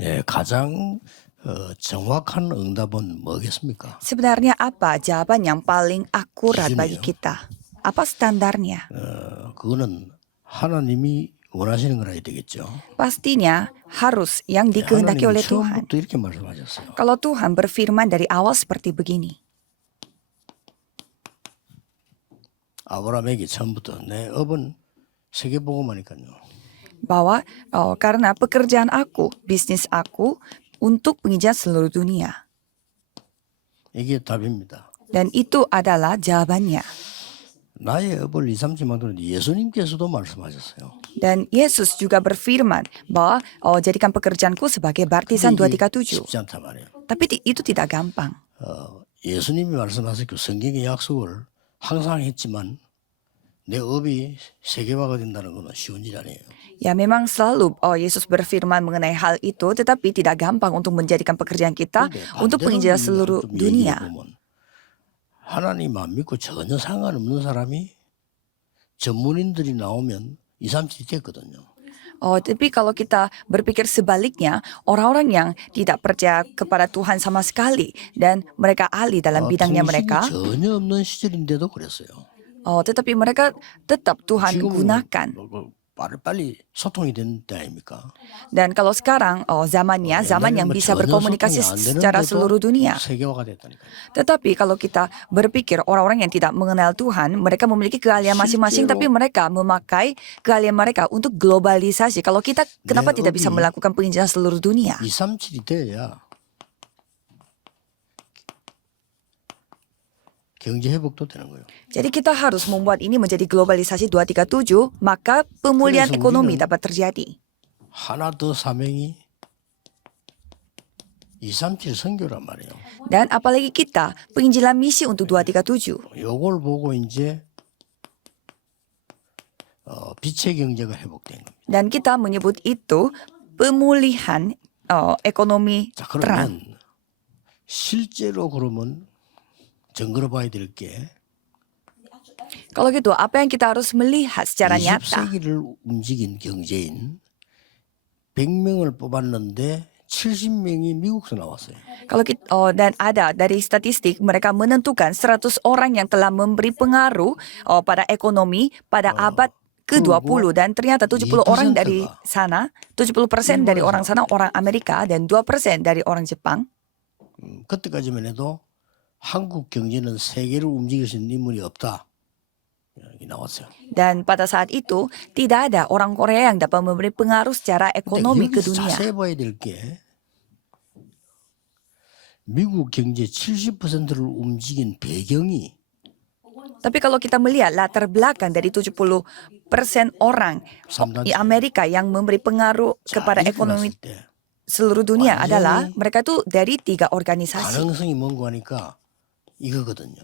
예, 가장 정확한 응답은 뭐겠습니까? Sebenarnya apa jawaban yang paling akurat bagi 기준이에요. kita? Apa standarnya? 그거는 하나님이 원하시는 거라야 되겠죠. Pastinya harus yang dikehendaki 하나님은 oleh Tuhan. 처음부터 이렇게 말씀하셨어요. Kalau Tuhan berfirman dari awal seperti begini, 아브라함에게 처음부터 내 업은 세계복음하니까요. bahwa karena pekerjaan aku, bisnis aku untuk penginjilan seluruh dunia. 이게 답입니다. Dan itu adalah jawabannya. 나의 업을 2, 3지 만드는 예수님께서도 말씀하셨어요. Dan Yesus juga berfirman bahwa jadikan pekerjaanku sebagai baptisan 근데 이게 237. 쉽지 않단 말이에요. Tapi itu tidak gampang. 예수님이 말씀하셨고 성경의 약속을 항상 했지만 내 업이 세계화가 된다는 것은 쉬운 일 아니에요. Ya memang selalu Yesus berfirman mengenai hal itu, tetapi tidak gampang untuk menjadikan pekerjaan kita 근데 untuk 반대로 penginjilan seluruh 좀 얘기해 dunia. 보면 하나님 안 믿고 전혀 상관없는 사람이 전문인들이 나오면 2, 3, 7이 됐거든요. Tapi kalau kita berpikir sebaliknya, orang-orang yang tidak percaya kepada Tuhan sama sekali dan mereka ahli dalam bidangnya 통신이 mereka, 전혀 없는 시절인데도 그랬어요. tetapi mereka tetap Tuhan 지금은 gunakan. 빨리 소통이 된 때 아닙니까? Dan kalau sekarang zamannya zaman yang bisa berkomunikasi secara seluruh dunia. 세계화가 됐다니까요. Tetapi kalau kita berpikir orang-orang yang tidak mengenal Tuhan, mereka memiliki keahlian masing-masing, 실제로 tapi mereka memakai keahlian mereka untuk globalisasi. Kalau kita kenapa tidak bisa 업이 melakukan penginjilan seluruh dunia? 2, 3, 7이 돼야 경제 회복도 되는 거예요. Jadi kita harus membuat ini menjadi globalisasi 237, maka pemulihan 그래서 ekonomi 우리는 dapat terjadi. 하나 더 사명이 2, 3, 7 선교란 말이에요. Dan apalagi kita, penginjilan misi untuk 237. 요걸 보고 이제 빛의 경제가 회복된 겁니다. Dan kita menyebut itu pemulihan ekonomi 자, terang. 그러면 실제로 그러면 정글어 봐야 될 게 Kalau gitu, apa yang kita harus melihat secara nyata? 20세기를 움직인 경제인 100명을 뽑았는데 70명이 미국에서 나왔어요. Kalau kita, dan ada dari statistik mereka menentukan 100 orang yang telah memberi pengaruh pada ekonomi pada abad ke-20 dan ternyata 70 orang dari sana, 70% dari orang sana orang Amerika dan 2% dari orang Jepang. 그때까지만 해도 한국 경제는 세계를 움직일 수 있는 인물이 없다. 여기 나왔어요. Dan pada saat itu tidak ada orang Korea yang dapat memberi pengaruh secara 근데 ekonomi ke 여기서 dunia. 자세히 봐야 될 게 미국 경제 70%를 움직인 배경이 Tapi kalau kita melihat latar belakang dari 70% orang di 3단체 Amerika yang memberi pengaruh kepada 이렇게 ekonomi 봤을 때 seluruh dunia 완전히 adalah mereka tuh dari 3 organisasi. 가능성이 뭔가 하니까 이거거든요.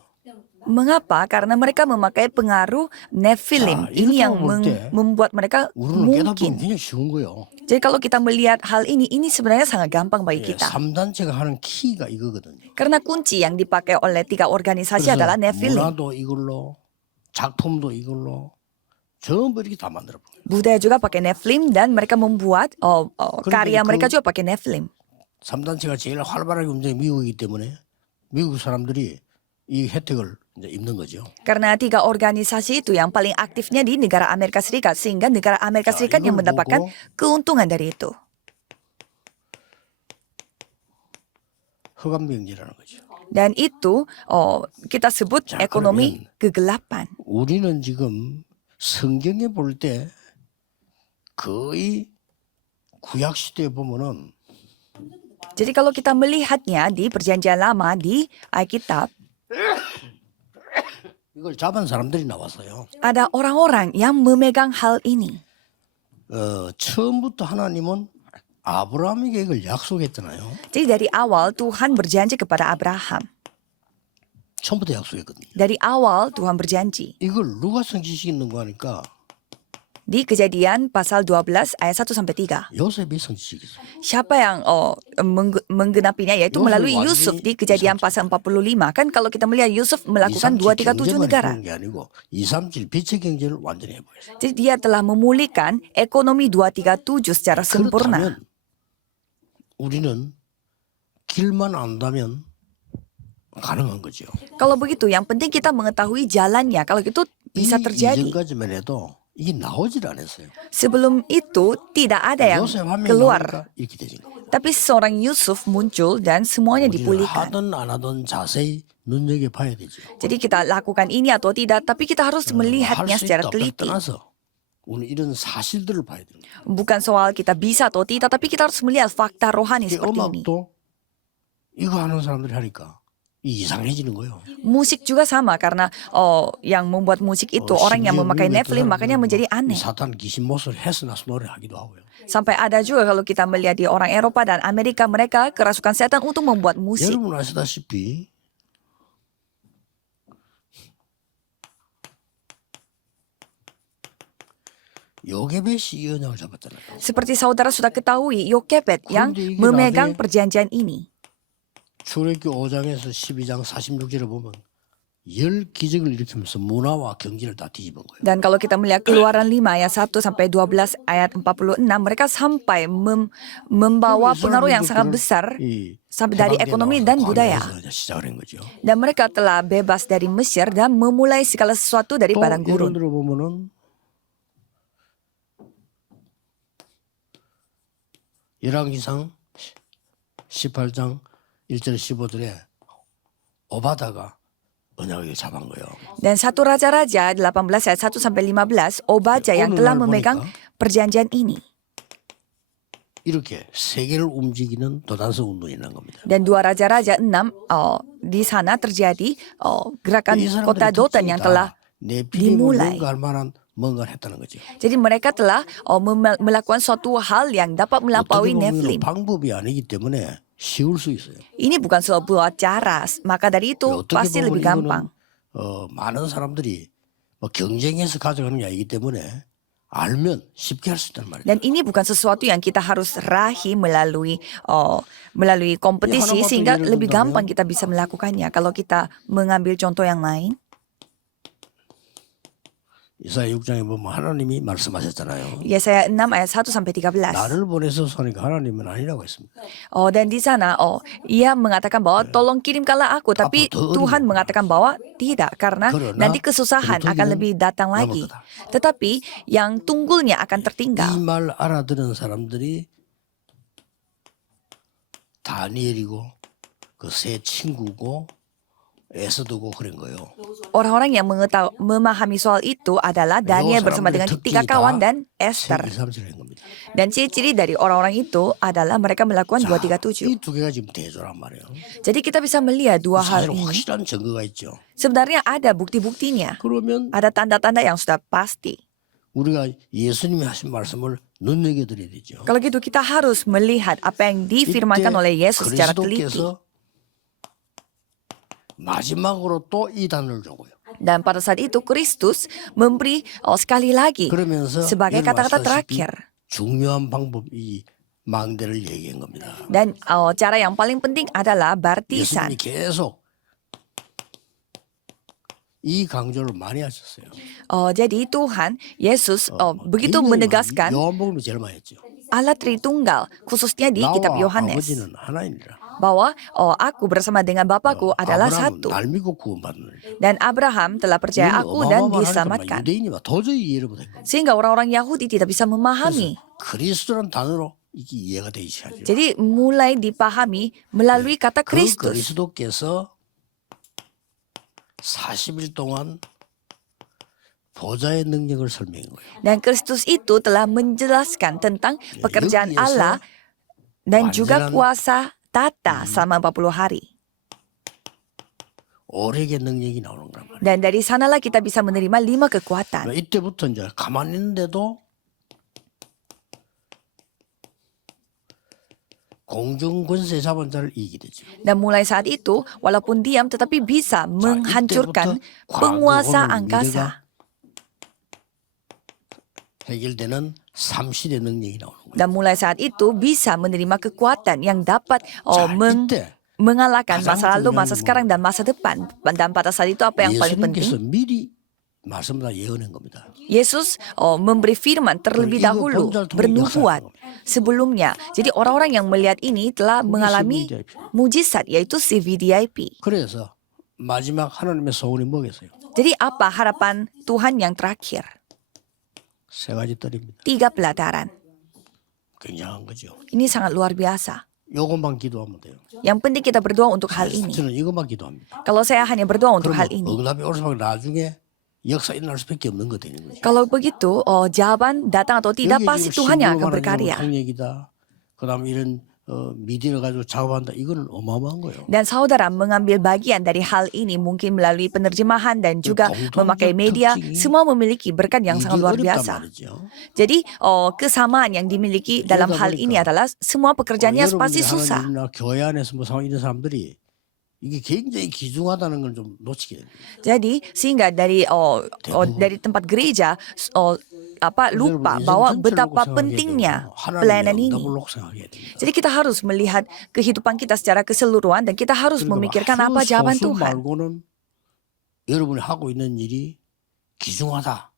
Mengapa? Karena mereka memakai pengaruh Nephilim. 자, Ini yang 이것도 볼 때 membuat mereka 우리는 깨닫기는 mungkin. 굉장히 쉬운 거예요. Jadi kalau kita melihat hal ini sebenarnya sangat gampang bagi 예, kita. 3단체가 하는 키가 이거거든요. Karena kunci yang dipakai oleh 3 organisasi 그래서 adalah Nephilim. 문화도 이걸로 작품도 이걸로 전부 이렇게 다 만들어 버려요. Budaya juga pakai Nephilim dan mereka membuat karya mereka juga pakai Nephilim. 3단체가 제일 활발하게 움직이는 미국이기 때문에 미국 사람들이 이 혜택을 이제 입는 거죠. Karena 3 organisasi itu yang paling aktifnya di negara Amerika Serikat sehingga negara Amerika 자, Serikat yang 이걸 mendapatkan 보고 keuntungan dari itu. 흑암 경제라는 거죠. Dan itu kita sebut 자, ekonomi 그러면 kegelapan. 우리는 지금 성경에 볼 때 거의 구약 시대에 보면은 Jadi kalau kita melihatnya di perjanjian lama di Alkitab, 이걸 잡은 사람들이 나왔어요. ada orang-orang yang memegang hal ini. 처음부터 하나님은 아브라함에게 이걸 약속했잖아요. Jadi dari awal Tuhan berjanji kepada Abraham. 처음부터 약속했거든요. Dari awal Tuhan berjanji. 이걸 누가 성취시키는 거 하니까 Di Kejadian pasal 12 ayat 1-3. 요셉이 성취시켰어요. Siapa yang menggenapinya yaitu melalui Yusuf di Kejadian pasal 45. Kan kalau kita melihat Yusuf melakukan 237 negara. 게 아니고 2, 3, 7 빛의 경제를 완전히 해버렸어요. Jadi dia telah memulihkan ekonomi 237 secara sempurna. 그렇다면 우리는 길만 안다면 가능한 거죠. Kalau begitu, yang penting kita mengetahui jalannya. Kalau gitu bisa terjadi. 이전까지만 해도 이게 나오질 않았어요. Sebelum itu tidak ada yang 요셉 한 명이 keluar. 나오니까 이렇게 되는 거예요. Tapi seorang Yusuf muncul dan semuanya 우리는 dipulihkan. 하든 안 하든 자세히 눈여겨봐야 되죠. Jadi kita lakukan ini atau tidak, tapi kita harus melihatnya 할수 secara 있다 teliti. 떠나서 우리 이런 사실들을 봐야 되는 거예요. Bukan soal kita bisa atau tidak, tapi kita harus melihat fakta rohani 이 seperti ini. 음악도 이거 하는 사람들이 하니까 이상해지는 거예요. Musik juga sama karena yang membuat musik itu orang yang memakai Nephilim makanya menjadi aneh. 사탄 귀신 못을 해서 나서 노래하기도 하고요. Sampai ada juga kalau kita melihat di orang Eropa dan Amerika mereka kerasukan setan untuk membuat musik. 여러분 아시다시피 요게벳이 이 언약을 잡았잖아요. Seperti saudara sudah ketahui, Yokebed yang 그런데 이게 memegang 나중에 perjanjian ini. 출애굽기 5장에서 12장 46절에 보면 10기적을 일으키면서 문화와 경제를 다 뒤집은 거예요. Dan kalau kita melihat Keluaran 5 ayat 1 sampai 12 ayat 46, mereka sampai membawa pengaruh yang sangat besar sampai dari ekonomi dan budaya. 시작을 한 거죠. Dan mereka telah bebas dari Mesir dan memulai segala sesuatu dari 또 padang 이런 gurun. 데로 보면은 열왕기상 18장 1절 15절에 오바다가 언약을 잡은 거예요. Dan 1 Raja-Raja 18 ayat 1 sampai 15, Obaja yang 어느 telah 날 memegang 보니까 perjanjian ini. 이렇게 세계를 움직이는 도단성 운동이 있는 겁니다. Dan 2 Raja-Raja 6, di sana terjadi gerakan 이 kota 사람들의 Dotan 특징이 yang 다 telah 네피림을 dimulai. 능가할 만한 뭔가를 했다는 거죠. Jadi mereka telah melakukan suatu hal yang dapat 어떻게 melampaui 보면 Nephilim. 방법이 아니기 때문에 쉬울 수 있어요. Ini bukan sebuah cara, maka dari itu 어떻게 pasti 보면 lebih 이거는 gampang. 많은 사람들이 뭐 경쟁해서 가져가는 게 아니기 때문에 알면 쉽게 할 수 있단 말이에요. Dan ini bukan sesuatu yang kita harus raih melalui kompetisi 하나만 더 sehingga 예를 lebih 든다면? gampang kita bisa melakukannya. Kalau kita mengambil contoh yang lain, 이사야 6장에 보면 하나님이 말씀하셨잖아요. Yesaya 6 ayat 1 sampai 13. 나를 보내서 하니까 하나님은 아니라고 했습니다. Dan di sana ia mengatakan bahwa tolong kirimkanlah aku, tapi 더 Tuhan 어려워. mengatakan bahwa tidak karena 그러나 nanti kesusahan 그루터기는 akan lebih datang lagi. 남을 거다. Tetapi yang tunggulnya akan 이 tertinggal. 말 알아들은 사람들이 다니엘이고 그 세 친구고 에스더고 그런 거예요. Orang-orang yang memahami soal itu adalah Daniel bersama dengan 3 kawan dan Esther. 1, 2, 3을 한 겁니다. Dan ciri-ciri dari orang-orang itu adalah mereka melakukan 2, 3, 7. 이 두 개가 지금 대조란 말이에요. Jadi kita bisa melihat dua hal 사실 ini. 확실한 증거가 있죠. Sebenarnya ada bukti-buktinya. 그러면 Ada tanda-tanda yang sudah pasti. 우리가 예수님이 하신 말씀을 눈여겨드려야 되죠. Kalau gitu kita harus melihat apa yang difirmankan oleh Yesus secara teliti. 그리스도께서 마지막으로 또 이 단어를 줘고요. Dan pada saat itu Kristus memberi sekali lagi 그러면서 sebagai 여기 kata-kata 말씀하시다시피 terakhir. 중요한 방법 이 망대를 얘기한 겁니다. Dan cara yang paling penting adalah baptisan. 예수님이 계속 이 강조를 많이 하셨어요. Jadi Tuhan Yesus begitu 굉장히 menegaskan 요한복음이 제일 많이 했죠. Allah Tritunggal, khususnya di kitab 나와 Yohanes, 아버지는 하나이니라. bahwa aku bersama dengan Bapakku adalah 아브라함은 satu. 날 믿고 구원받는. Dan Abraham telah percaya aku dan diselamatkan. 유대인이 도저히 이해를 못했고 Sehing가 orang-orang Yahudi tidak bisa memahami. 그리스도란 단어로 이게 이해가 되기 시작하죠. Jadi mulai dipahami melalui kata 그 Kristus. 그리스도께서 40일 동안 보좌의 능력을 설명한 거예요. Dan Kristus itu telah menjelaskan tentang pekerjaan 여기에서 Allah dan juga 완전한 kuasa tata selama 40 hari. 오래의 능력이 나오는 거란 말이에요. Dan dari sanalah kita bisa menerima 5 kekuatan. 이때부터 이제 가만히 있는데도 공중 권세 잡은 자를 이기게 되죠. Dan mulai saat itu, walaupun diam tetapi bisa menghancurkan penguasa angkasa. 해결되는 삼실의 능력이 나오는 거예요. Dan mulai saat itu bisa menerima kekuatan yang dapat 자, 이때 mengalahkan 가장 masa lalu, 중요한 masa sekarang, dan masa depan. Dan pada saat itu apa yang paling 예수님께서 penting? 미리 말씀 다 예언한 겁니다. Yesus memberi firman terlebih 이거 dahulu, 본절 통해 bernubuat 역사하는 sebelumnya. Jadi orang-orang yang melihat ini telah mengalami mujizat, yaitu CVDIP. 그래서 마지막 하나님의 소원이 뭐겠어요? Jadi apa harapan Tuhan yang terakhir? 세 가지 뜰입니다. 3 pelataran. 굉장한 거죠. Ini sangat luar biasa. 요것만 기도하면 돼요. Yang penting kita berdoa untuk hal ini. 저는 이것만 기도합니다. Kalau saya hanya berdoa untuk 그러면 hal ini. 응답이 올 수밖에 나중에 역사 일어날 수밖에 없는 거 되는 거죠. Kalau begitu, jawaban datang atau tidak 여기 pasti 지금 Tuhan yang akan 신부로 말하는 berkarya. 통역이다. 그다음에 이런 미디어를 가지고 작업한다. 이거는 어마어마한 거예요. Dan saudara mengambil bagian dari hal ini mungkin melalui penerjemahan dan juga memakai media, semua memiliki berkat yang sangat luar biasa. Jadi kesamaan yang dimiliki dalam hal ini adalah semua pekerjaannya pasti susah. 교회 안에서 뭐 이런 사람들이 이게 굉장히 귀중하다는 걸 좀 놓치게 됩니다. Jadi sehingga dari tempat gereja lupa bahwa betapa pentingnya pelayanan ini. Jadi kita harus melihat kehidupan kita secara keseluruhan dan kita harus memikirkan apa jawaban Tuhan. 말고는 여러분이 하고 있는 일이 귀중하다.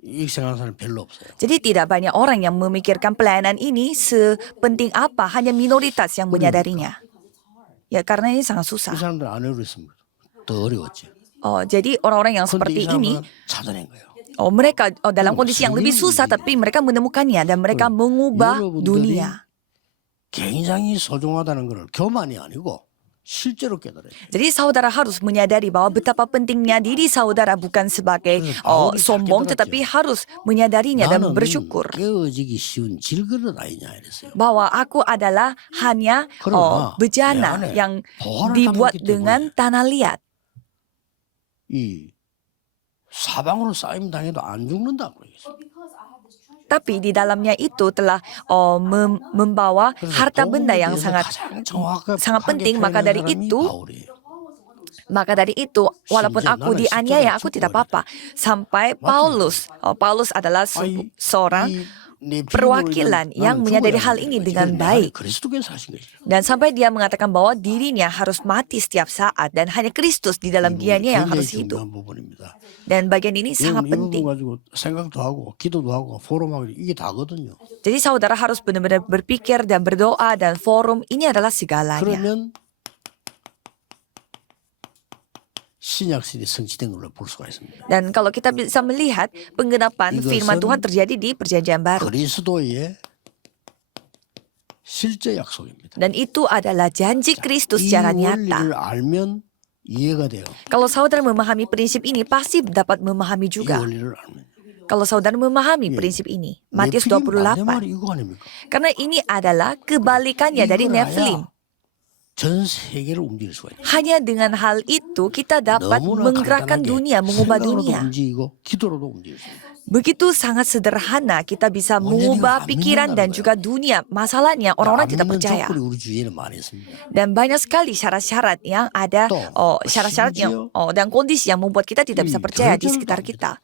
이렇게 생각하는 사람 별로 없어요. Jadi tidak banyak orang yang memikirkan pelayanan ini sepenting apa, hanya minoritas yang menyadarinya. Ya karena ini sangat susah. 이 사람들 안 어려웠습니다. 더 어려웠죠. Jadi orang-orang yang 근데 이 seperti ini, 사람은 찾아낸 거예요. mereka dalam kondisi yang lebih susah tapi mereka menemukannya dan mereka mengubah dunia. 굉장히 소중하다는 것을 교만이 아니고 실제로 깨달아요. Jadi saudara harus menyadari bahwa betapa pentingnya diri saudara bukan sebagai sombong tetapi harus menyadarinya dan 나는 bersyukur 깨어지기 쉬운 질그릇 아니냐 이랬어요. bahwa aku adalah hanya bejana 내 안에 yang 보화를 dibuat 담았기 dengan tanah liat. 이 사방으로 쌓임 당해도 안 죽는다고 그러겠어요. Tapi di dalamnya itu telah membawa harta benda yang sangat penting. Maka dari itu walaupun aku dianiaya aku tidak apa-apa. Sampai Paulus adalah seorang perwakilan yang menyadari hal ini dengan baik. Dan sampai dia mengatakan bahwa dirinya harus mati setiap saat dan hanya Kristus di dalam dianya yang harus hidup. Dan bagian ini sangat penting. 생각도 하고 기도도 하고 포럼하고 이게 다거든요. Jadi saudara harus benar-benar berpikir dan berdoa dan forum ini adalah segalanya. 그러면 신약 시대 성취된 걸로 볼 수가 있습니다. Dan kalau kita bisa melihat penggenapan firman Tuhan terjadi di perjanjian baru. 그리스도의 실제 약속입니다. Dan itu adalah janji Kristus secara 이 nyata. 원리를 알면 이해가 돼요. Kalau saudara memahami prinsip ini pasti dapat memahami 이 juga. 원리를 알면. Kalau saudara memahami prinsip ini. Matius 네필림 28. 말이 이거 아닙니까? Karena ini adalah kebalikannya dari 이걸 Nephilim. 알아야 전 세계를 움직일 수가 있어요. Hanya dengan hal itu kita dapat menggerakkan dunia, mengubah dunia. 움직이고 기도로도 움직일 수 있어요. Begitu sangat sederhana kita bisa mengubah pikiran dan juga dunia. Masalahnya orang-orang tidak percaya. 조건이 우리 주위에는 많이 있습니다. Dan banyak sekali syarat-syarat yang ada, syarat-syarat yang dan kondisi yang membuat kita tidak bisa percaya di sekitar kita.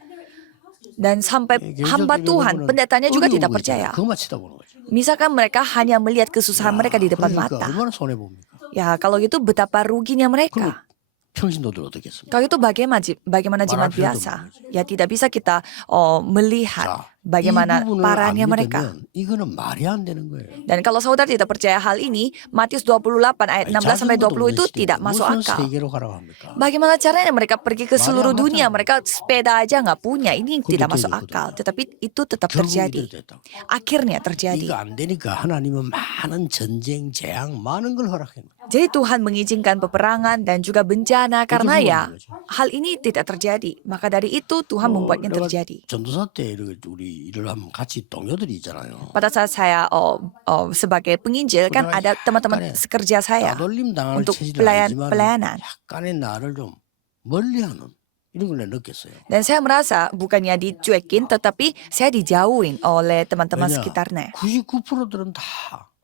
Dan sampai hamba Tuhan, pendetanya juga tidak percaya. 그것만 치다보는 거죠. Misalkan mereka hanya melihat kesusahan mereka di depan 그러니까 mata. 얼마나 손해 봅니까? Ya kalau gitu betapa ruginya mereka. 평신도들 어떻겠습니까? Kalau itu bagaimana jemaat biasa? Ya tidak bisa kita melihat bagaimana parahnya mereka. 이거는 말이 안 되는 거예요. Dan kalau saudara tidak percaya hal ini, Matius 28 ayat 16 sampai 20 itu tidak masuk akal. 세계로 가라고 합니까? Bagaimana caranya mereka pergi ke seluruh dunia? Mereka sepeda aja nggak punya. Ini tidak masuk akal. Tetapi itu tetap terjadi. Akhirnya terjadi. 이거 안 되니까 하나님은 많은 전쟁, 재앙, 많은 걸 허락합니다. Jadi Tuhan mengizinkan peperangan dan juga bencana karena ya hal ini tidak terjadi. Maka dari itu Tuhan membuatnya terjadi. 전도사 때 우리 일을 하면 같이 동료들이 있잖아요. Pada saat saya sebagai penginjil kan ada teman-teman sekerja saya 따돌림 당할 untuk 체질은 아니지만 pelayanan. 약간의 나를 좀 멀리하는 이런 걸 내가 느꼈어요. Dan saya merasa bukannya dicuekin tetapi saya dijauhin oleh teman-teman 왜냐? sekitarnya. 99%들은 다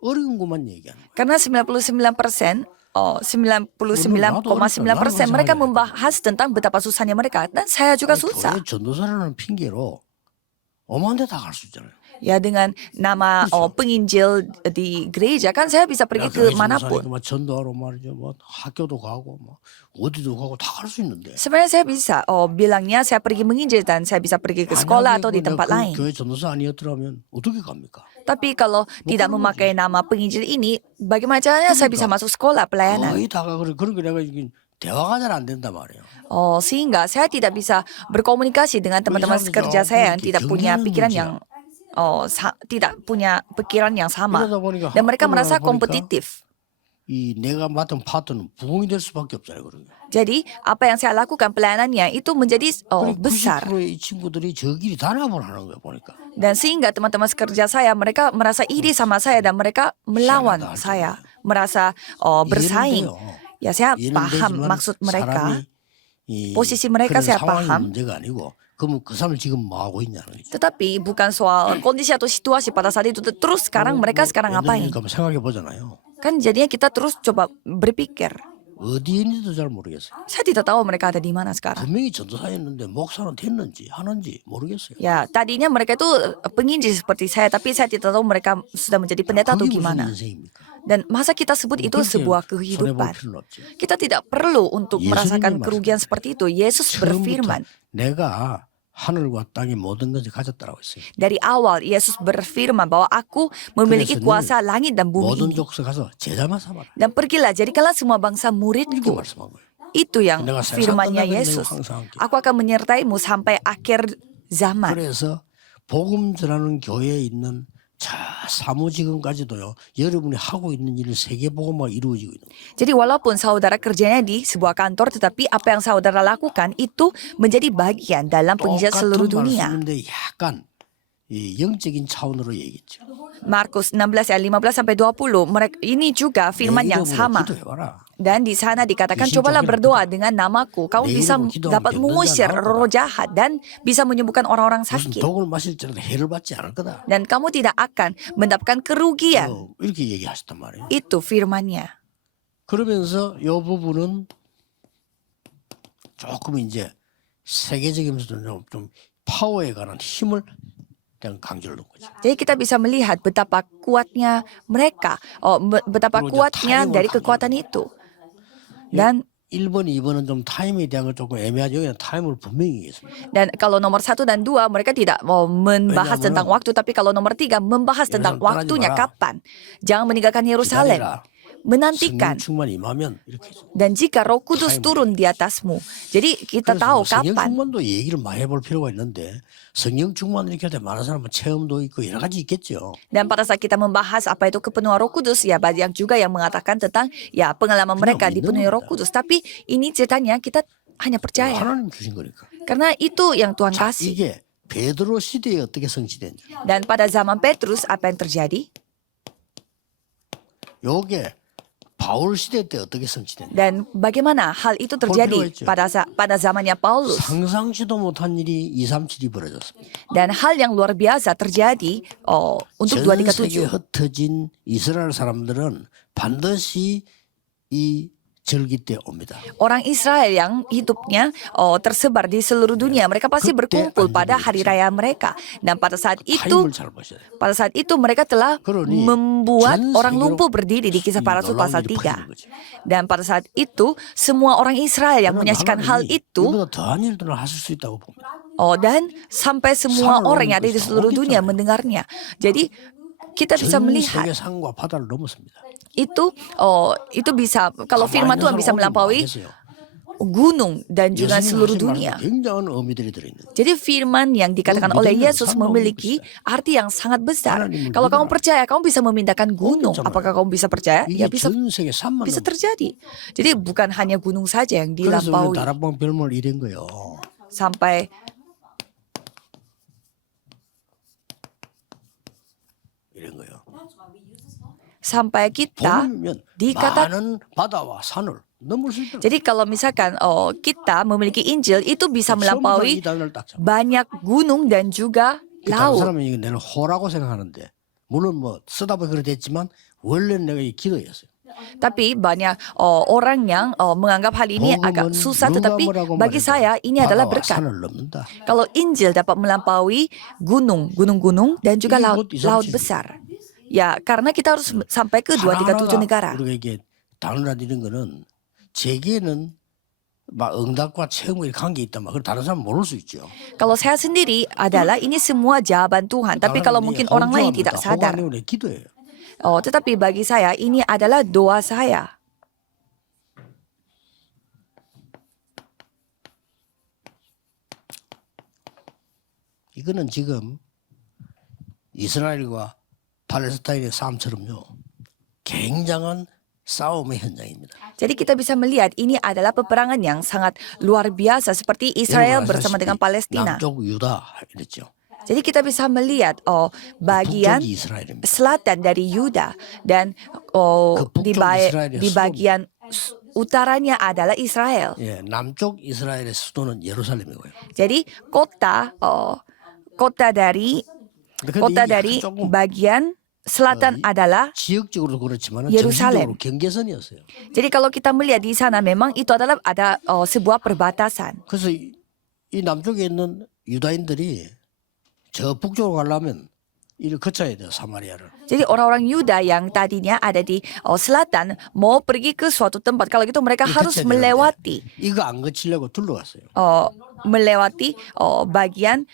어려운 것만 얘기하는 거예요. Karena 99%, 99,9% mereka membahas tentang betapa susahnya mereka. Dan saya juga susah. 교회 전도사라는 핑계로 어마한 데 다 갈 수 있잖아요. Ya dengan nama penginjil di gereja kan saya bisa pergi ke manapun. 막 전도하러 말이죠. 뭐 학교도 가고 막 어디도 가고 다 갈 수 있는데. Sebenarnya saya bisa bilangnya saya pergi menginjil dan saya bisa pergi ke sekolah atau di tempat lain. 교회 전도사 아니었더라면 어떻게 갑니까? Tapi kalau tidak memakai nama penginjil ini, bagaimana caranya saya bisa masuk sekolah pelayanan? 거의 다가 그러니까 내가 이게 대화가 잘 안 된단 말이에요. Sehingga saya tidak bisa berkomunikasi dengan teman-teman sekerja saya yang tidak punya pikiran yang tidak punya pikiran yang sama 이러다 보니까 dan mereka merasa 보니까 kompetitif. 이 내가 맡은 파트는 부흥이 될 수밖에 없잖아요. 그러니까. Jadi apa yang saya lakukan pelayanannya itu menjadi besar 90%의 이 친구들이 저 길이 단합을 하는 거야 보니까. dan sehingga teman-teman sekerja saya mereka merasa iri sama saya dan mereka melawan saya, merasa bersaing. Ya saya paham maksud mereka. posisi mereka saya paham. 문제가 아니고 그러면 그 사람을 지금 뭐 하고 있냐는 거죠. Tetapi bukan soal kondisi atau situasi pada saat itu. Terus sekarang mereka sekarang ngapain? 그러니까 생각해 보잖아요. Kan jadinya kita terus coba berpikir. 어디에 있는지도 잘 모르겠어요. Saya tidak tahu mereka ada di mana sekarang. 분명히 전도사였는데 목사는 됐는지 하는지 모르겠어요. Ya, tadinya mereka itu penginjil seperti saya, tapi saya tidak tahu mereka sudah menjadi pendeta atau 그게 무슨 gimana. 인생입니까? Dan masa kita sebut itu 그렇게 sebuah 손해볼 kehidupan? 필요는 없죠. Kita tidak perlu untuk 예수님이 merasakan 말씀- kerugian seperti itu. Yesus 처음부터 berfirman. 내가 하늘과 땅의 모든 것을 가졌다라고 했어요. Dari awal Yesus berfirman bahwa aku memiliki 그래서 kuasa langit dan bumi 모든 ini. 족속 가서 제자만 삼아라. Dan pergilah, jadikanlah semua bangsa 이렇게 muridku. 말씀한 거예요. Itu yang 내가 세상 firmannya 끝나면 Yesus. 내가 항상 함께. Aku akan menyertaimu sampai akhir zaman. 그래서 복음 전하는 교회에 있는 자 사무직원까지도요. 여러분이 하고 있는 일을 세계복음화가 이루어지고 있는 거예요. Jadi walaupun saudara kerjanya di sebuah kantor, tetapi apa yang saudara lakukan itu menjadi bagian dalam penginjilan seluruh 똑같은 dunia. 말씀인데 약간 이 영적인 차원으로 얘기했죠. Markus 16 ayat 15 sampai 20. Ini juga firman 내 yang 이름으로 sama. 기도해봐라. Dan di sana dikatakan, Isin cobalah cobalah berdoa dengan namaku. Kau 내 bisa 이름으로 기도하면 dapat 병든 mengusir 자는 roh jahat dan bisa menyembuhkan orang-orang 무슨 sakit. 독을 마실지라도 해를 받지 않을 거다. Dan kamu tidak akan mendapatkan kerugian. 이렇게 얘기하셨단 말이에요. Itu firmannya. 그러면서 이 부분은 조금 이제 세계적이면서도 좀 파워에 관한 힘을 그냥 강조를 놓은 거죠. Jadi kita bisa melihat betapa kuatnya mereka, betapa 그리고 이제 kuatnya 타임을 dari 강조해요. kekuatan itu. Dan 1번, 2번은 좀 타임에 대한 건 조금 애매하죠. 여기는 타임을 분명히 얘기했습니다. kalau nomor 1 dan 2 mereka tidak mau membahas 왜냐하면 tentang waktu, tapi kalau nomor 3 membahas tentang Yerusalem waktunya 떠나지 마라. kapan. Jangan meninggalkan Yerusalem. 기다리라. Menantikan. 성령 충만 임하면 이렇게 해서. Dan jika Roh Kudus Time. turun di atasmu. Jadi kita 그래서 tahu 뭐 성령 kapan. 충만도 얘기를 많이 해볼 필요가 있는데 성령 충만 이렇게 할 때 많은 사람은 체험도 있고 여러 가지 있겠죠. Dan pada saat kita membahas apa itu kepenuhan Roh Kudus, ya banyak juga yang mengatakan tentang ya pengalaman mereka dipenuhi Roh Kudus. Tapi ini ceritanya kita hanya percaya. 하나님 주신 거니까. Karena itu yang Tuhan 자, kasih. 이게 베드로 시대에 어떻게 성취된지. Dan pada zaman Petrus apa yang terjadi? 요게 바울 시대 때 어떻게 성취된지. Dan bagaimana hal itu terjadi 있죠. pada zamannya Paulus? 상상치도 못한 일이 237이 벌어졌습니다. Dan hal yang luar biasa terjadi untuk 전 세계에 237. 흩어진 이스라엘 사람들은 반드시 이 절기 때 옵니다. Orang Israel yang hidupnya tersebar di seluruh dunia, mereka pasti Kete berkumpul pada anjing hari besar. raya mereka. Dan pada saat itu, 타임을 잘 보셔야 돼요. mereka telah 그러니 membuat 전 orang 세계로 lumpuh berdiri di Kisah 이 para Rasul 놀라운 pasal 일이 3. 퍼지는 거죠. Dan pada saat itu, semua orang Israel yang menyaksikan hal itu, 이보다 더한 일들을 하실 수 있다고 봅니다. dan sampai semua 산을 orang yang ada di 넘고 seluruh dunia 오겠잖아요. mendengarnya. Jadi kita bisa 전 melihat 세계 산과 바다를 넘었습니다. itu bisa, kalau firman Tuhan bisa melampaui gunung dan juga seluruh dunia. 굉장한 의미들이 들어있는. Jadi firman yang dikatakan oleh Yesus memiliki arti yang sangat besar. Kalau kamu percaya, kamu bisa memindahkan gunung. Apakah kamu bisa percaya? 이게 Ya bisa 전 세계 산만 bisa 넘어. terjadi. Jadi bukan hanya gunung saja yang 그래서 우리 dilampaui 다락방 별물 이런 거요. sampai 이런 거요. kita 보면 dikatakan. 많은 바다와 산을 넘을 수 있다. Jadi kalau misalkan kita memiliki Injil, itu bisa melampaui 이 단어를 딱 잡아. banyak gunung dan juga 다른 laut. 사람은 이거 내는 호라고 생각하는데 물론 뭐 쓰다 보니 그렇게 됐지만 원래는 내가 이 기도였어요. Tapi banyak orang yang menganggap hal ini agak 복음은 susah, 누가 tetapi 뭐라고 bagi 말해도 saya ini adalah 바다와 berkat. 산을 넘는다. Kalau Injil dapat melampaui gunung-gunung dan juga 이게 laut 곧 237. besar. Ya, karena kita harus sampai ke 237 negara. 우리가 이게 당연한 이런 거는 제게는 막 응답과 체험의 관계 있단 말이야. 다른 사람 모를 수 있죠. Kalau saya sendiri adalah ini semua jawaban Tuhan, tapi kalau mungkin orang lain tidak sadar. 호간의 기도예요. Tetapi bagi saya ini adalah doa saya. 이거는 지금 이스라엘과 팔레스타인의 싸움처럼요. 굉장한 싸움의 현장입니다. Jadi kita bisa melihat ini adalah peperangan yang sangat luar biasa seperti Israel bersama dengan Palestina. 남쪽 유다 이랬죠. Jadi kita bisa melihat bagian 북쪽이 이스라엘입니다. selatan dari Yuda dan di bagian utaranya adalah Israel. 예, 남쪽 이스라엘의 수도는 예루살렘이고요. Jadi kota dari bagian selatan adalah 지역적으로도 그렇지만 예루살렘. 정신적으로 경계선이었어요. jadi kalau kita melihat di sana memang itu adalah ada sebuah perbatasan. 그래서 이 남쪽에 있는 유다인들이 저 북쪽으로 가려면 이를 거쳐야 돼요, 사마리아를. Jadi orang-orang Yuda yang tadinya ada di selatan mau pergi ke suatu tempat, kalau gitu mereka harus melewati 이거 안 거치려고 둘러갔어요. melewati bagian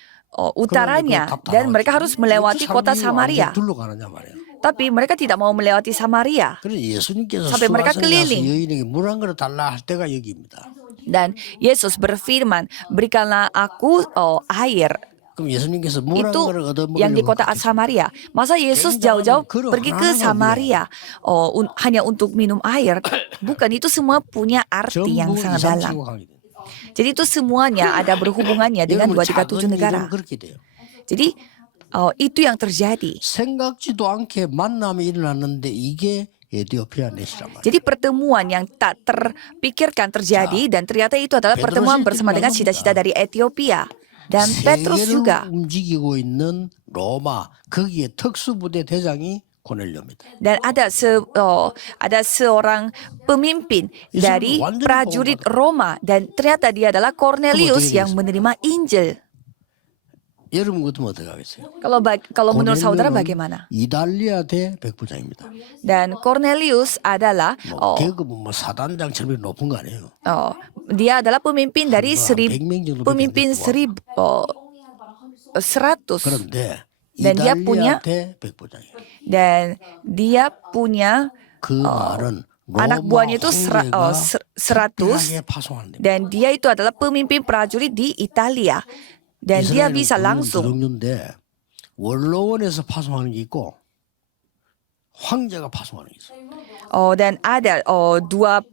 utaranya dan mereka harus melewati kota Samaria. 둘러가느냐 말이에요. Tapi mereka tidak mau melewati Samaria. 그래서 예수님께서 sampai mereka 수하선에 가서 keliling. 여인에게 물 한 그릇 달라 할 때가 여기입니다. Dan Yesus berfirman, berikanlah aku air. 그럼 예수님께서 물 한 Itu 그릇 얻어 yang di 먹으려고 kota Samaria. Masa Yesus jauh-jauh pergi ke Samaria hanya untuk minum air? Bukan, itu semua punya arti yang 전부 sangat 이상 dalam. 치고 가게 돼요. Jadi itu semuanya ada berhubungannya dengan 여러분 237 작은 negara. 일은 그렇게 돼요. Jadi itu yang terjadi. 생각지도 않게 만남이 일어났는데 이게 에티오피아 넷이란 말이에요. Jadi pertemuan yang tak terpikirkan terjadi dan ternyata itu adalah pertemuan bersama dengan cita-cita dari Ethiopia. Dan Petrus 세계를 juga. 움직이고 있는 로마 거기에 특수부대 대장이 고넬료입니다. Dan ada seorang pemimpin dari prajurit Roma dan ternyata dia adalah Cornelius yang menerima Injil. 여러분 같으면 어떻게 하겠어요? Kalau menurut saudara 고넬료는 bagaimana? 이달리아 대 백부장입니다. Dan Cornelius adalah 계급은 사단장처럼 높은 거 아니에요. dia adalah pemimpin dari 100명 정도 pemimpin 100 100. 그런데 Dan dia 이달리아 punya- 대 백부장이에요. Dan dia punya 그 말은 anak 로마 buahnya itu 황제가 100 특별하게 파송한대. dan dia itu adalah pemimpin prajurit di Italia. Dan dia bisa langsung 종류인데 원로원에서 파송하는 게 있고 황제가 파송하는 게 있어요. dan ada dua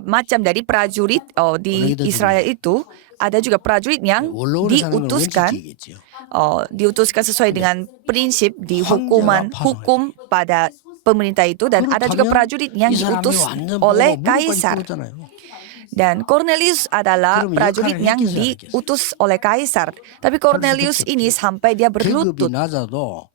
macam dari prajurit di Israel itu. Ada juga prajurit yang 원로원에서 하는 건 diutuskan 원칙이겠죠. diutuskan sesuai dengan prinsip di hukum pada pemerintah itu, dan ada juga prajurit yang 이 사람이 diutus 완전 oleh 무릎까지 kaisar. 꿇었잖아요. Dan Cornelius adalah 그럼 prajurit 역할을 yang 했겠어요, diutus oleh kaisar. Tapi Cornelius ini sampai dia 계급이 berlutut. 낮아도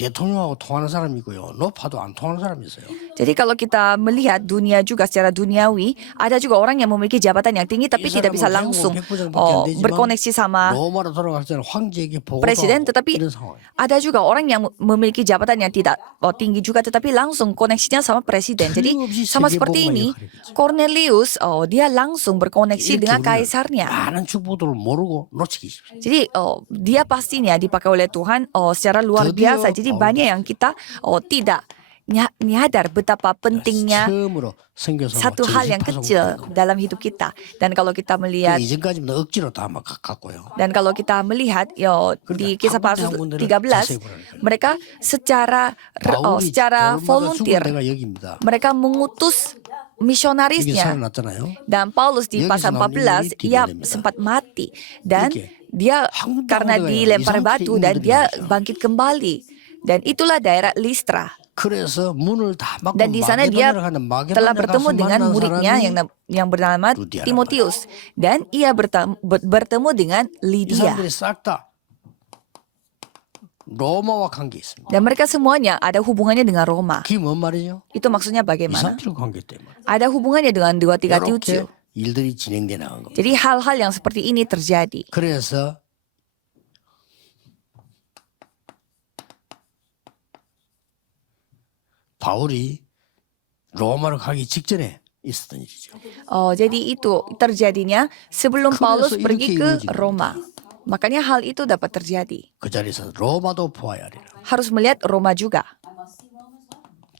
대통령하고 통하는 사람이 있고요. 높아도 안 통하는 사람이 있어요. Jadi kalau kita melihat dunia juga secara duniawi, ada juga orang yang memiliki jabatan yang tinggi tapi 이 tidak bisa 사람은 langsung 백부장밖에 안 되지만 berkoneksi sama 로마로 돌아갈 때는 황제에게 보고도 presiden, tetapi 이런 상황이에요. ada juga orang yang memiliki jabatan yang tidak tinggi juga tetapi langsung koneksinya sama presiden. Jadi 틀림없이 sama 세계 seperti 복음의 ini, 역할이겠죠. Cornelius dia langsung berkoneksi 이렇게 dengan 우리는 kaisarnya. 많은 축복들을 모르고 놓치기 쉽죠. Jadi dia pastinya dipakai oleh Tuhan secara luar 드디어 biasa. Jadi banyak yang kita tidak nyadar betapa pentingnya 처음으로 선교사가 satu hal yang kecil dalam hidup kita. Dan kalau kita melihat 이전까지는 억지로 다 막 갔고요. dan kalau kita melihat di kisah Paulus 13, mereka secara volunteer 내가 여기입니다. mereka mengutus 여기 misionarisnya. 살아났잖아요. Dan Paulus di 여기서 pasal 나온 14 인물이 ia 디모데입니다. sempat mati dan 이렇게 dia 한국 karena 당대가 dilempar 이상하게 batu dan 인물들이 dia 나왔어요. bangkit kembali. Dan itulah daerah Listra. 그래서 문을 다 막고 Dan di sana dia 마게도냐를 가는 마게도냐 telah bertemu 가서 dengan 만난 muridnya 사람이 yang bernama Lydia Timotius. Dan ia bertemu dengan 이 Lydia. 사람들이 싹 다 로마와 관계 있습니다. Dan mereka semuanya ada hubungannya dengan Roma. 그게 뭔 말이죠? Itu maksudnya bagaimana? 237 관계 때문에. Ada hubungannya dengan 237. 이렇게 일들이 진행돼 나간 겁니다. Jadi hal-hal yang seperti ini terjadi. 그래서 바울이 로마로 가기 직전에 있었던 일이죠. Jadi itu terjadinya sebelum 그래서 Paulus 이렇게 pergi ke 이루어진 Roma. Makanya hal itu dapat terjadi. 그 자리에서 로마도 보아야 하리라. Harus melihat Roma juga.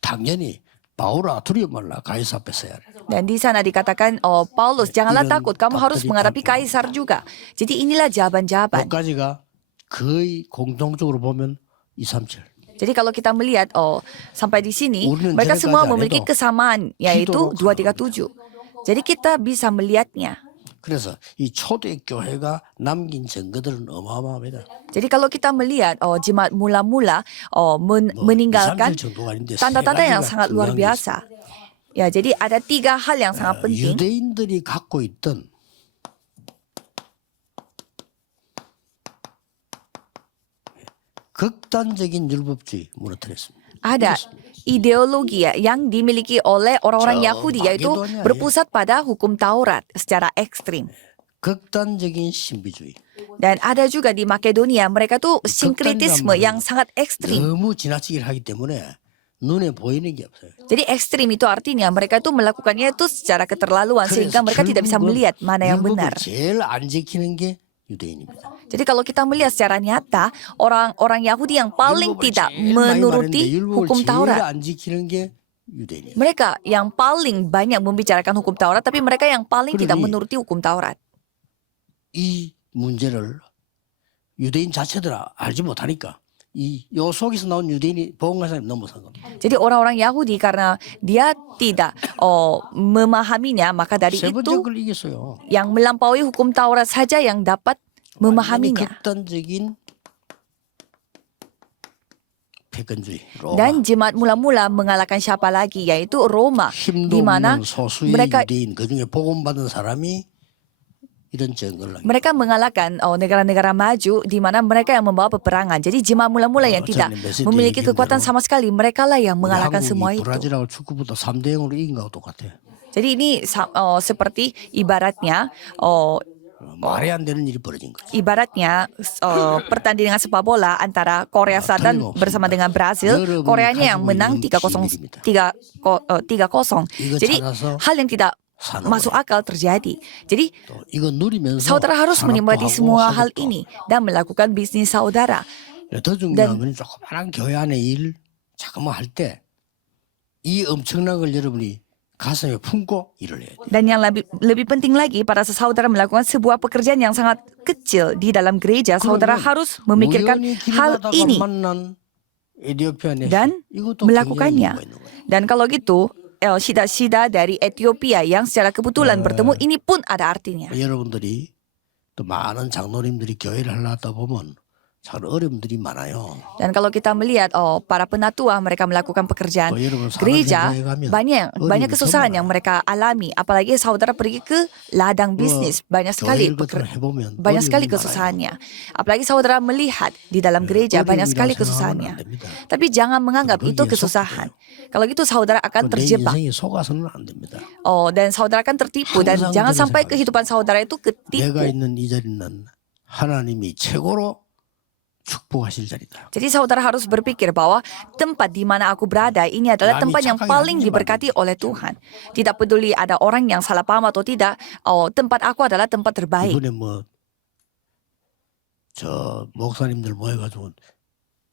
당연히 바울아 두려워 말라 가이사 앞에 서야 하리라. Dan di sana dikatakan, oh Paulus, janganlah 이런 takut, kamu harus 답들이 menghadapi 다 kaisar juga. Jadi inilah jawaban-jawaban. 여기까지가 거의 공통적으로 보면 237. Jadi kalau kita melihat, sampai di sini, 우리는 mereka 저기까지 semua 안 memiliki 해도 kesamaan, yaitu 기도로 237. Jadi kita bisa melihatnya. 그래서 이 초대교회가 남긴 증거들은 어마어마합니다. Jadi kalau kita melihat, jemaat mula-mula meninggalkan 237 정도가 아닌데 세 tanda-tanda yang 가지가 sangat luar 중요한 게 biasa. Ya, jadi ada 3 hal yang sangat penting. 유대인들이 갖고 있던 극단적인 율법주의 무너뜨렸습니다. Ada ideologi yang dimiliki oleh orang-orang 저 Yahudi, yaitu Makedonia, berpusat pada hukum Taurat secara ekstrim. 극단적인 신비주의. Dan ada juga di Makedonia, mereka tuh sinkritisme 말이에요. yang sangat ekstrim. 너무 지나치게 하기 때문에 눈에 보이는 게 없어요. Jadi ekstrim itu artinya mereka tuh melakukannya itu secara keterlaluan sehingga mereka tidak bisa melihat mana yang benar. 제일 안 지키는 게 유대인입니다. Jadi kalau kita melihat secara nyata, orang-orang Yahudi yang paling 율법을 tidak 제일 많이 menuruti 말했는데 율법을 hukum 제일 Taurat. 안 지키는 게 유대인이에요. Mereka yang paling banyak membicarakan hukum Taurat, tapi mereka yang paling tidak 그러니 menuruti hukum Taurat. 이 문제를 유대인 자체들아 알지 못하니까 요 속에서 나온 유대인이 보응한 사람이 넘어선 겁니다. Jadi orang-orang Yahudi karena dia tidak memahaminya, maka dari 세 번째 itu 걸 이겼어요. yang melampaui hukum Taurat saja yang dapat memahaminya. 극단적인 패권주의 로마. Dan jemaat mula-mula mengalahkan siapa lagi, yaitu Roma, 힘도 di mana 없는 소수의 mereka 유대인 그중에 복음받은 사람이 이런 증거를 mereka mengalahkan negara-negara maju di mana mereka yang membawa peperangan. Jadi jemaat mula-mula yang tidak memiliki kekuatan sama sekali, mereka lah yang mengalahkan semua itu. 브라질하고 축구보다 3대 0으로 이긴 거하고 똑같아요. Jadi ini seperti ibaratnya 말이 안 되는 일이 벌어진 거죠. pertandingan sepak bola antara Korea Selatan bersama dengan Brazil. Koreanya yang menang 3-0. Jadi hal yang tidak masuk akal terjadi. Jadi 또 이거 누리면서 saudara harus 산업도 menikmati 하고 semua hal 사업도 ini dan melakukan bisnis saudara. 더 중요한 건 조그마한 교회 안에 일 잠깐만 할 때 이 엄청난 걸 여러분이 가슴에 품고 일을 해야 돼요. Dan yang lebih penting lagi, pada saat saudara melakukan sebuah pekerjaan yang sangat kecil di dalam gereja, saudara harus memikirkan 우연히 길 hal 가다가 ini 만난 에티오피아 내시 dan 이것도 melakukannya. 굉장히 의미가 있는 거예요. Dan kalau gitu, Shida-Shida dari Ethiopia yang secara kebetulan bertemu, ini pun ada artinya. 여러분들이 또 많은 장로님들이 교회를 하려다 보면 잘 어려움들이 많아요. Dan kalau kita melihat para penatua mereka melakukan pekerjaan 또 여러분 gereja, 산업현장에 가면 banyak kesusahan yang mereka alami. Apalagi saudara pergi ke ladang bisnis, banyak sekali banyak kesusahannya. Apalagi saudara melihat di dalam gereja banyak sekali kesusahannya. Tapi jangan menganggap itu kesusahan. Kalau gitu saudara akan terjebak. 속아서는 안 됩니다. Dan saudara akan tertipu, dan jangan sampai kehidupan saudara itu ketipu. 내가 있는 이 자리는 하나님이 최고로 축복하실 자리다. Jadi saudara harus berpikir bahwa tempat di mana aku berada ini adalah tempat yang paling diberkati oleh Tuhan. Tidak peduli ada orang yang salah paham atau tidak, tempat aku adalah tempat terbaik. 이번에 저 목사님들 모여가지고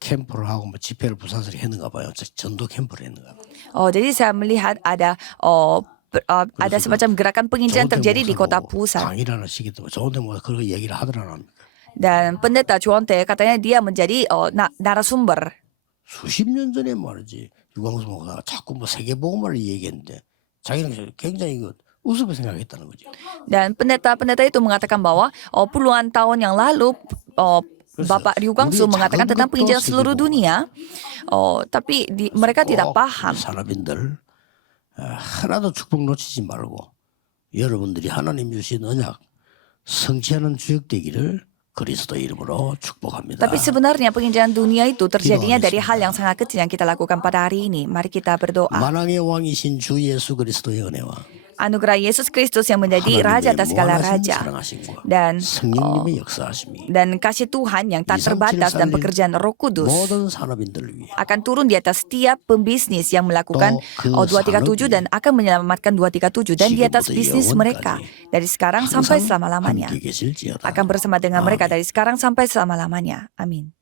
캠프를 하고 집회를 부산에서 했는가 봐요. 전도 캠프를 했는가 봐요. Jadi saya melihat ada semacam gerakan penginjilan terjadi di kota Busan. 강의를 하시기 때문에 좋은데 뭐 그런 얘기를 하더라고요. Dan pendeta Chuante katanya dia menjadi narasumber. 수십 년 전에 말이지 유광수 목사가 자꾸 뭐 세계복음을 얘기했는데 자기는 굉장히 우습게 생각했다는 거죠. Dan pendeta itu mengatakan bahwa puluhan tahun yang lalu Bapak Ryu Gwangsu mengatakan tentang penginjilan seluruh dunia, tapi mereka tidak paham. 산업인들 하나도 축복 놓치지 말고 여러분들이 하나님 주신 언약 성취하는 주역되기를 그리스도 이름으로 축복합니다. Tapi sebenarnya penginjalan dunia itu terjadinya dari hal Gidoha겠습니다. yang sangat kecil yang kita lakukan pada hari ini. Mari kita berdoa. 만왕의 왕이신 주 예수 그리스도의 은혜와 Anugerah Yesus Kristus yang menjadi Raja atas 하나님의 segala 무한하신 raja 사랑하심과 dan 성령님의 역사하심이 dan kasih Tuhan yang tak terbatas dan pekerjaan Roh Kudus 모든 산업인들을 위해 akan turun di atas setiap pembisnis yang melakukan 그 237 dan akan menyelamatkan 237 dan di atas 지금부터 bisnis 영원까지 mereka dari sekarang sampai 항상 selama-lamanya 함께 계실지어다. akan bersama dengan mereka dari sekarang sampai selama-lamanya. Amin.